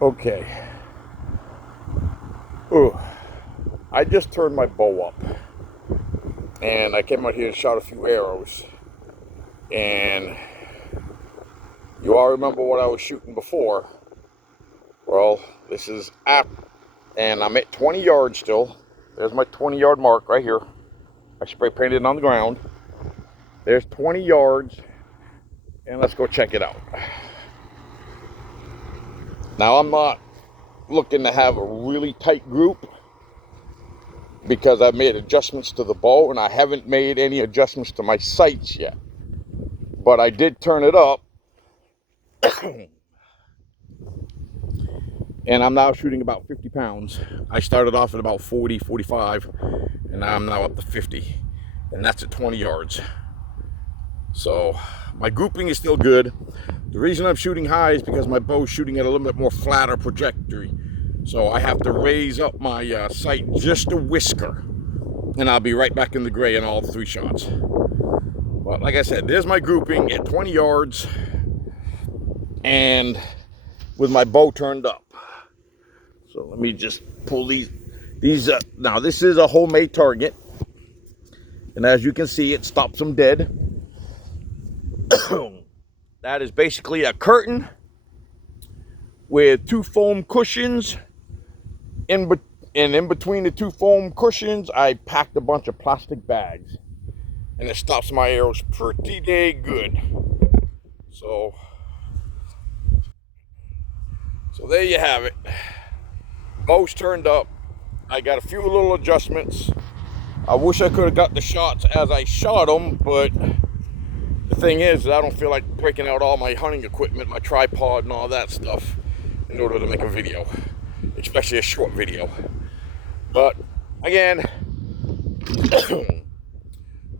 Okay. Ooh, I just turned my bow up, and I came out here and shot a few arrows. And you all remember what I was shooting before? Well, this is and I'm at 20 yards still. There's my 20-yard mark right here. I spray painted it on the ground. There's 20 yards, and let's go check it out. Now, I'm not looking to have a really tight group because I've made adjustments to the bow, and I haven't made any adjustments to my sights yet. But I did turn it up, and I'm now shooting about 50 pounds. I started off at about 40, 45, and now I'm now up to 50, and that's at 20 yards. So my grouping is still good. The reason I'm shooting high is because my bow's shooting at a little bit more flatter trajectory. So I have to raise up my sight just a whisker, and I'll be right back in the gray in all 3 shots. But like I said, there's my grouping at 20 yards and with my bow turned up. So let me just pull these now this is a homemade target, and as you can see, it stops them dead. That is basically a curtain with 2 foam cushions. In between the 2 foam cushions, I packed a bunch of plastic bags, and it stops my arrows pretty dang good. So there you have it. Bow's turned up. I got a few little adjustments. I wish I could have got the shots as I shot them, but the thing is, I don't feel like breaking out all my hunting equipment, my tripod and all that stuff in order to make a video, especially a short video. But again,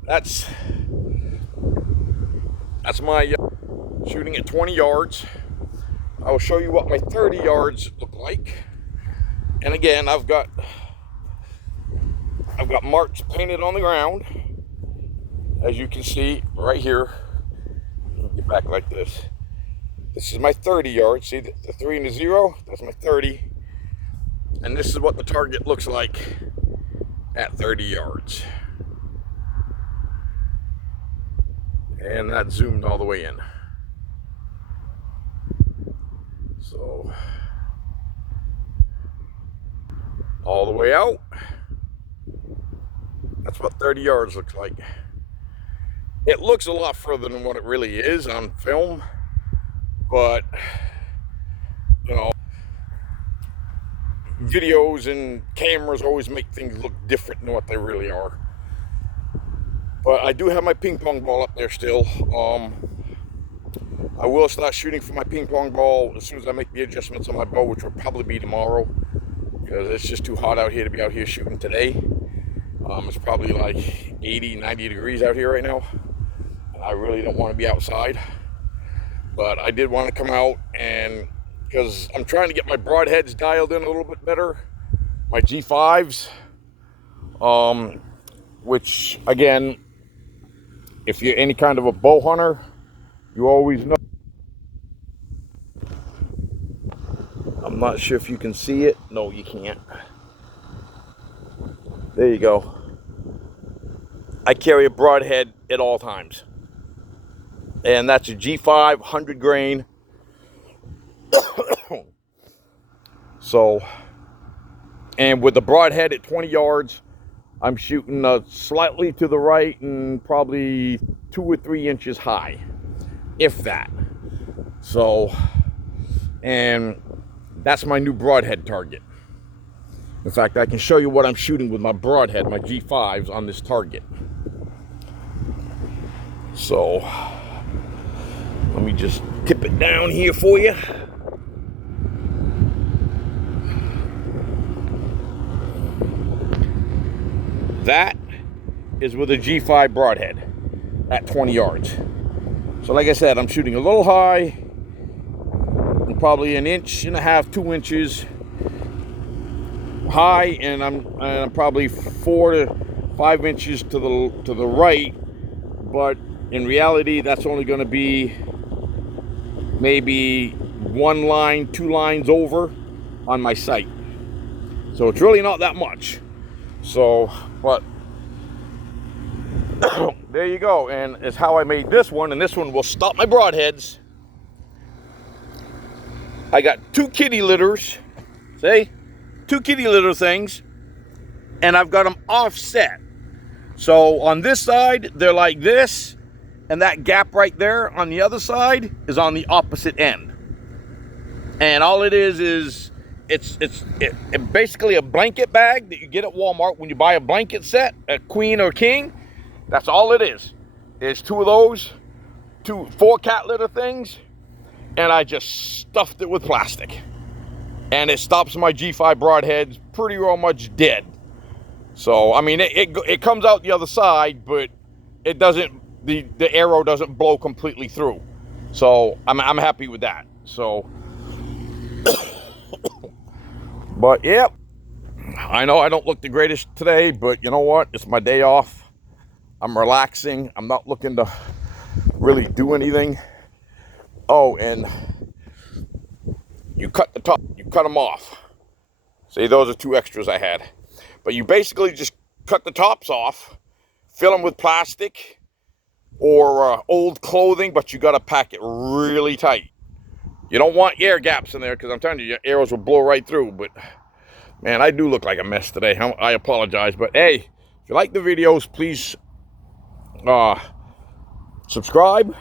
that's my shooting at 20 yards. I will show you what my 30 yards look like. And again, I've got marks painted on the ground, as you can see right here. Get back like this. This is my 30 yards. See the 3 and the 0? That's my 30. And this is what the target looks like at 30 yards. And that zoomed all the way in. So all the way out. That's what 30 yards looks like. It looks a lot further than what it really is on film, but you know, videos and cameras always make things look different than what they really are. But I do have my ping pong ball up there still. I will start shooting for my ping pong ball as soon as I make the adjustments on my bow, which will probably be tomorrow, because it's just too hot out here to be out here shooting today. It's probably like 80, 90 degrees out here right now. I really don't want to be outside, but I did want to come out, and because I'm trying to get my broadheads dialed in a little bit better, my G5s, which again, if you're any kind of a bow hunter, you always know. I'm not sure if you can see it. No, you can't. There you go. I carry a broadhead at all times, and that's a G5 100 grain. So, and with the broadhead at 20 yards, I'm shooting slightly to the right and probably 2 or 3 inches high, if that. So, and that's my new broadhead target. In fact, I can show you what I'm shooting with my broadhead, my G5s on this target. So, let me just tip it down here for you. That is with a G5 broadhead at 20 yards. So like I said, I'm shooting a little high, and probably 1.5 inches, 2 inches high, and I'm probably 4 to 5 inches to the right, but in reality that's only going to be maybe one line, two lines over on my sight. So it's really not that much. So, but there you go. And it's how I made this one. And this one will stop my broadheads. I got 2 kitty litters. See? 2 kitty litter things. And I've got them offset. So on this side, they're like this. And that gap right there on the other side is on the opposite end. And all it is it's basically a blanket bag that you get at Walmart when you buy a blanket set, a queen or king. That's all it is. It's 2 of those, 4 cat litter things, and I just stuffed it with plastic. And it stops my G5 broadheads pretty much dead. So, I mean, it comes out the other side, but it doesn't, the arrow doesn't blow completely through. So, I'm happy with that. So, but, yep. I know I don't look the greatest today, but you know what? It's my day off. I'm relaxing. I'm not looking to really do anything. Oh, and you cut the top, you cut them off. See, those are 2 extras I had. But you basically just cut the tops off, fill them with plastic or old clothing, but you got to pack it really tight. You don't want air gaps in there because I'm telling you, your arrows will blow right through. But, man, I do look like a mess today. I apologize. But, hey, if you like the videos, please subscribe,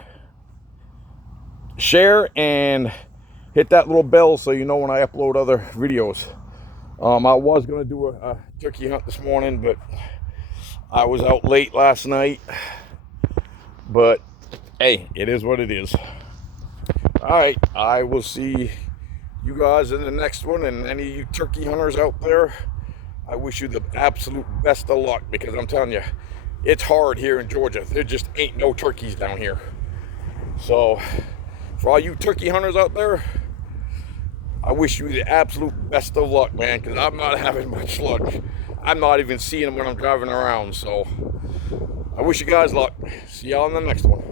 share, and hit that little bell so you know when I upload other videos. I was going to do a turkey hunt this morning, but I was out late last night. But, hey, it is what it is. All right, I will see you guys in the next one. And any of you turkey hunters out there, I wish you the absolute best of luck, because I'm telling you, it's hard here in Georgia. There just ain't no turkeys down here. So, for all you turkey hunters out there, I wish you the absolute best of luck, man, because I'm not having much luck. I'm not even seeing them when I'm driving around. So, I wish you guys luck. See y'all in the next one.